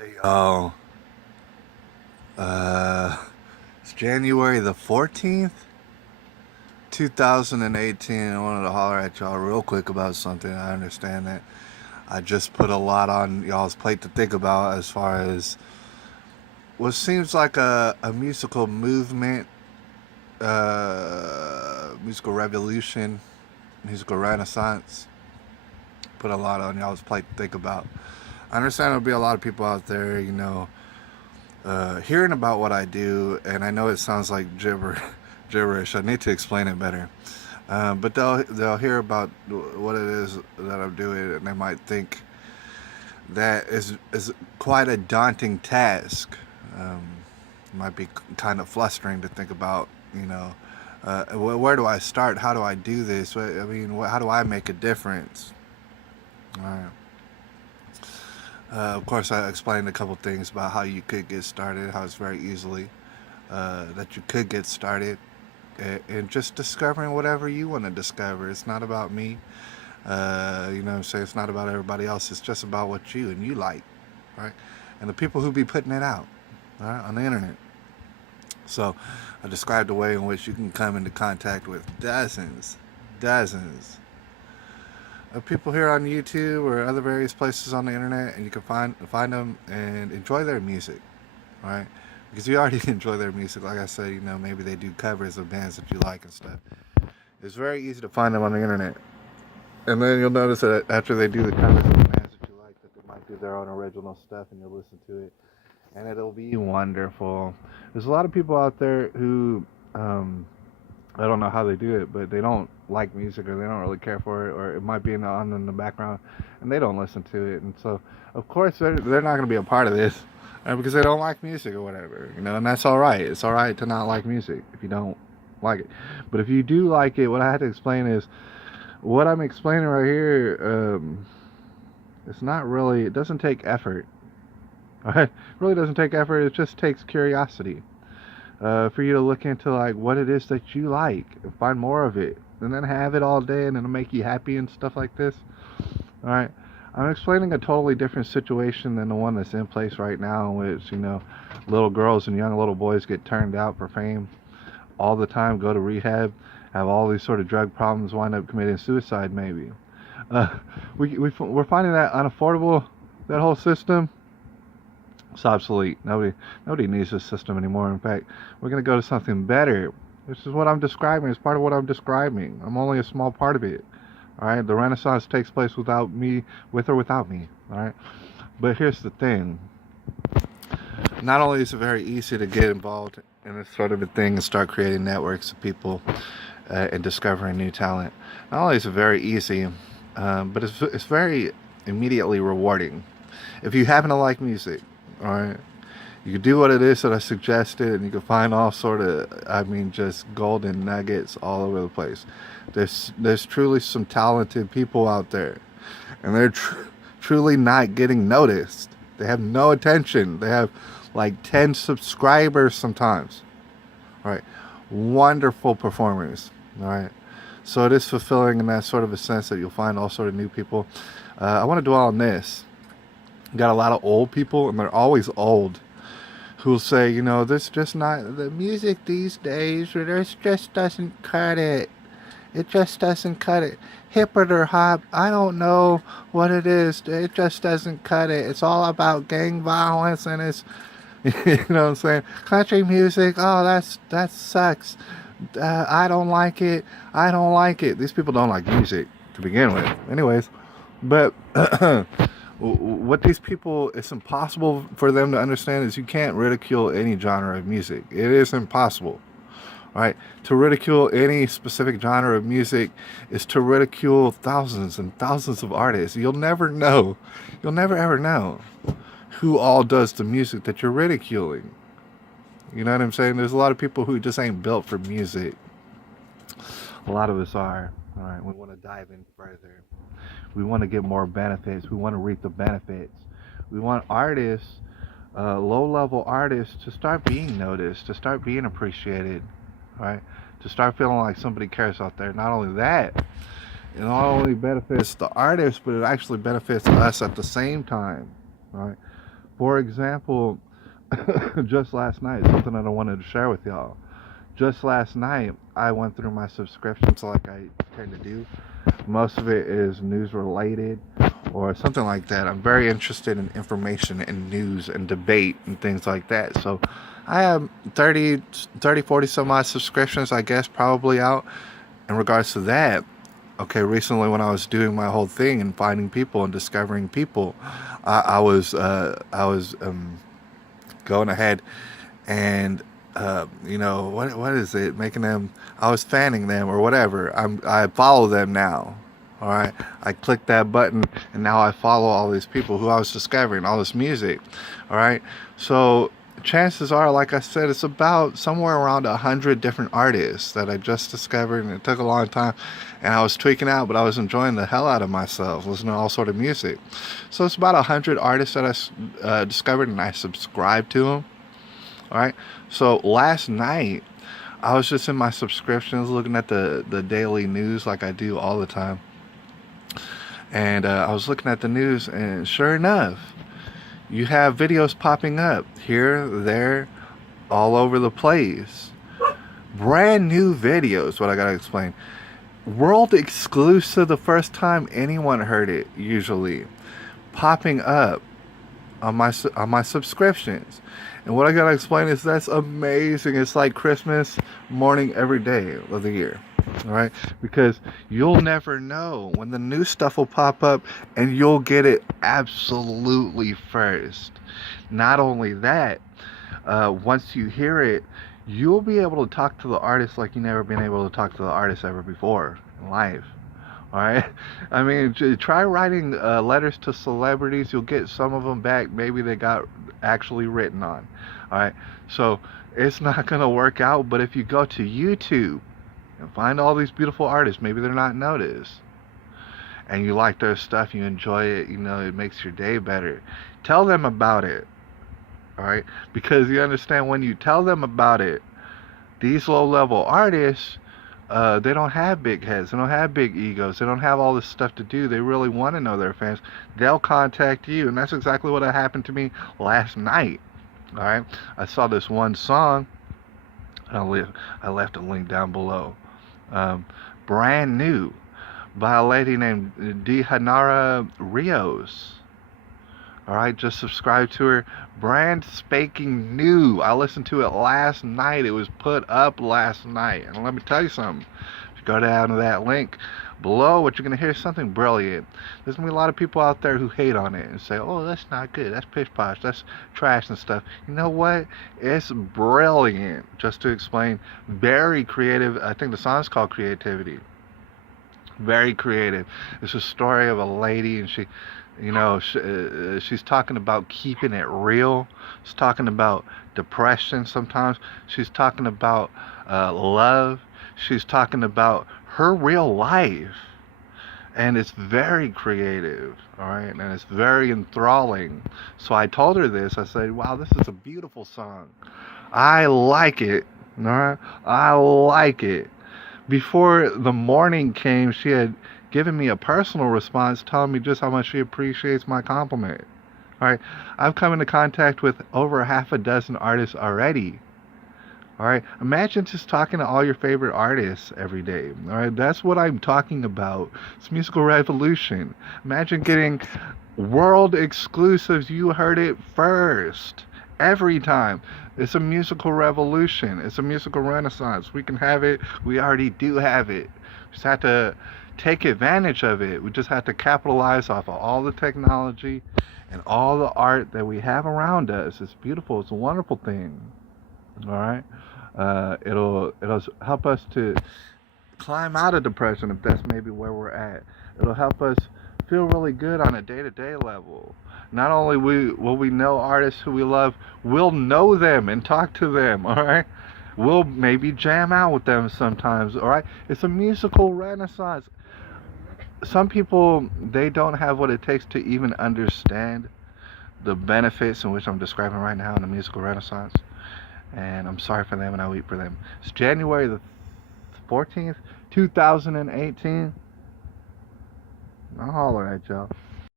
Hey, uh, it's January the 14th, 2018. I wanted to holler at y'all real quick about something. I understand that I just put a lot on y'all's plate to think about as far as what seems like a musical movement, musical revolution, musical renaissance. Put a lot on y'all's plate to think about. I understand there'll be a lot of people out there, hearing about what I do, and I know it sounds like gibberish. I need to explain it better. But they'll hear about what it is that I'm doing, and they might think that is quite a daunting task. Um, it might be kind of flustering to think about. Where do I start? How do I do this? How do I make a difference? All right. Of course, I explained a couple things about how you could get started, how it's very easily that you could get started, and just discovering whatever you want to discover. It's not about me. You know what I'm saying? It's not about everybody else. It's just about what you and you like, right? And the people who be putting it out, right, on the internet. So I described a way in which you can come into contact with dozens of people here on YouTube or other various places on the internet, and you can find them and enjoy their music, right? Because you already enjoy their music. Like I said, maybe they do covers of bands that you like and stuff. It's very easy to find them on the internet. And then you'll notice that after they do the covers of the bands that you like, that they might do their own original stuff, and you'll listen to it, and it'll be wonderful. There's a lot of people out there who, I don't know how they do it, but they don't like music, or they don't really care for it, or it might be on in the background, and they don't listen to it. And so, of course, they're not going to be a part of this, because they don't like music or whatever, and that's all right. It's all right to not like music if you don't like it. But if you do like it, what I had to explain is what I'm explaining right here. It's not really. It doesn't take effort. Right? It really doesn't take effort. It just takes curiosity. For you to look into like what it is that you like and find more of it, and then have it all day, and it'll make you happy and stuff like this. All right. I'm explaining a totally different situation than the one that's in place right now, in which little girls and young little boys get turned out for fame all the time, go to rehab, have all these sort of drug problems, wind up committing suicide maybe. Uh, we're finding that unaffordable, that whole system. It's obsolete. Nobody needs this system anymore. In fact, we're going to go to something better. This is what I'm describing. It's part of what I'm describing. I'm only a small part of it. All right. The Renaissance takes place without me, with or without me. All right. But here's the thing. Not only is it very easy to get involved in this sort of a thing and start creating networks of people and discovering new talent. Not only is it very easy, but it's very immediately rewarding. If you happen to like music, all right, you can do what it is that I suggested, and you can find all sort of, just golden nuggets all over the place. There's truly some talented people out there, and they're truly not getting noticed. They have no attention. They have like 10 subscribers sometimes. All right, wonderful performers. All right, so it is fulfilling in that sort of a sense that you'll find all sort of new people. I want to dwell on this. You got a lot of old people, and they're always old, who'll say, this just not the music these days, or this just doesn't cut it. It just doesn't cut it. Hip or hop, I don't know what it is. It just doesn't cut it. It's all about gang violence, and it's, you know what I'm saying? Country music, oh, that sucks. I don't like it. I don't like it. These people don't like music to begin with. Anyways, but what these people, it's impossible for them to understand is you can't ridicule any genre of music. It is impossible. Right? To ridicule any specific genre of music is to ridicule thousands and thousands of artists. You'll never know. You'll never ever know who all does the music that you're ridiculing. You know what I'm saying? There's a lot of people who just ain't built for music. A lot of us are. All right, we want to dive in further. We want to get more benefits. We want to reap the benefits. We want artists, low-level artists, to start being noticed, to start being appreciated, right? To start feeling like somebody cares out there. Not only that, it not only benefits the artist, but it actually benefits us at the same time, right? For example, just last night, something that I wanted to share with y'all. Just last night, I went through my subscriptions like I tend to do. Most of it is news related or something like that. I'm very interested in information and news and debate and things like that. So I have 40 some odd subscriptions, I guess, probably out in regards to that. Okay, recently when I was doing my whole thing and finding people and discovering people, I was going ahead and what is it? Making them. I was fanning them or whatever. I follow them now. All right. I click that button and now I follow all these people who I was discovering, all this music. All right. So chances are, like I said, it's about somewhere around 100 different artists that I just discovered, and it took a long time. And I was tweaking out, but I was enjoying the hell out of myself, listening to all sort of music. So it's about 100 artists that I discovered, and I subscribed to them. All right. So last night, I was just in my subscriptions looking at the daily news like I do all the time. And I was looking at the news, and sure enough, you have videos popping up here, there, all over the place. Brand new videos, what I gotta explain. World exclusive, the first time anyone heard it, usually. Popping up on my subscriptions. And what I gotta explain is that's amazing. It's like Christmas morning every day of the year. All right, because you'll never know when the new stuff will pop up, and you'll get it absolutely first. Not only that, once you hear it, you'll be able to talk to the artist like you never been able to talk to the artist ever before in life. All right. I mean, try writing letters to celebrities. You'll get some of them back. Maybe they got actually written on. All right. So it's not going to work out. But if you go to YouTube and find all these beautiful artists, maybe they're not noticed, and you like their stuff, you enjoy it, it makes your day better. Tell them about it. All right. Because you understand, when you tell them about it, these low-level artists, they don't have big heads. They don't have big egos. They don't have all this stuff to do. They really want to know their fans. They'll contact you. And that's exactly what happened to me last night. All right. I saw this one song. I left a link down below. Brand New by a lady named Dihanara Rios. All right, just subscribe to her. Brand spanking new. I listened to it last night. It was put up last night. And let me tell you something. If you go down to that link below, what you're going to hear is something brilliant. There's going to be a lot of people out there who hate on it and say, oh, that's not good. That's pish posh. That's trash and stuff. You know what? It's brilliant. Just to explain, very creative. I think the song's called Creativity. Very creative. It's a story of a lady, and she's talking about keeping it real. She's talking about depression sometimes. She's talking about love. She's talking about her real life. And it's very creative, all right? And it's very enthralling. So I told her this. I said, wow, this is a beautiful song. I like it, all right? I like it. Before the morning came, she had given me a personal response telling me just how much she appreciates my compliment. All right, I've come into contact with over half a dozen artists already. All right, imagine just talking to all your favorite artists every day. All right, that's what I'm talking about. It's musical revolution. Imagine getting world exclusives. You heard it first. Every time. It's a musical revolution. It's a musical renaissance. We can have it. We already do have it. We just have to take advantage of it. We just have to capitalize off of all the technology and all the art that we have around us. It's beautiful. It's a wonderful thing. All right. It'll help us to climb out of depression if that's maybe where we're at. It'll help us feel really good on a day-to-day level. Not only will we know artists who we love, we'll know them and talk to them, all right? We'll maybe jam out with them sometimes, all right? It's a musical renaissance. Some people, they don't have what it takes to even understand the benefits in which I'm describing right now in the musical renaissance. And I'm sorry for them and I weep for them. It's January the 14th, 2018. I'll holler at y'all.